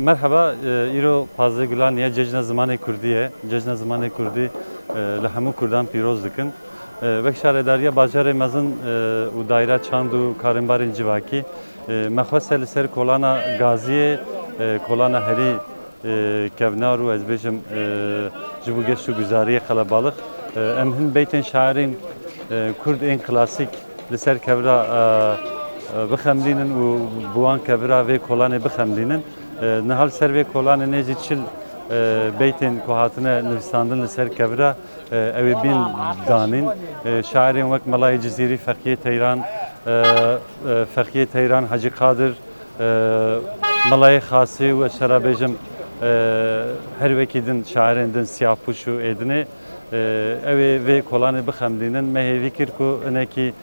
Merhaba, İro Pazı Gülaniye Cejna Zamanı Kurdiye, Cejna Zamanı Kurdi lehemu Kurdan piroz dikin. Vekşar edariye bacarı mezin u daire çandu karimbarin civaki. Mexwese li ser kolana gaziye, kolana heri kevnar u ez bêjim ji bo geş û guzariye xelebalık. Em hin beytên şairên Kurd ên klasîk li ser kevra bixemdînin û buwan kevra vê kolanê bixemdînin. Nihal ser vê kolanê nêzî çil beytên ku hatine nivîsandin li ser kevra ew ê bîn danîn. Şairên wek Melayê Cizîrî, Feqiye Teyran, Feqiye Teyran, Hacı Kadir, Melayê Xasî û eşara bêjim her wekî din şairên din siyahpûş û êdinê ew ê vê kolanê bixemdînin. Me hêvî kir ku hinekî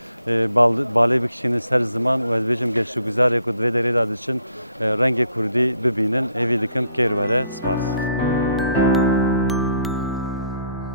balê bikişînin ser ziman û ez bêjim geştûguzarê ku di vê derê de diçin rengê Kurdî bibînin. Hêvî dikim kêr were. Spas.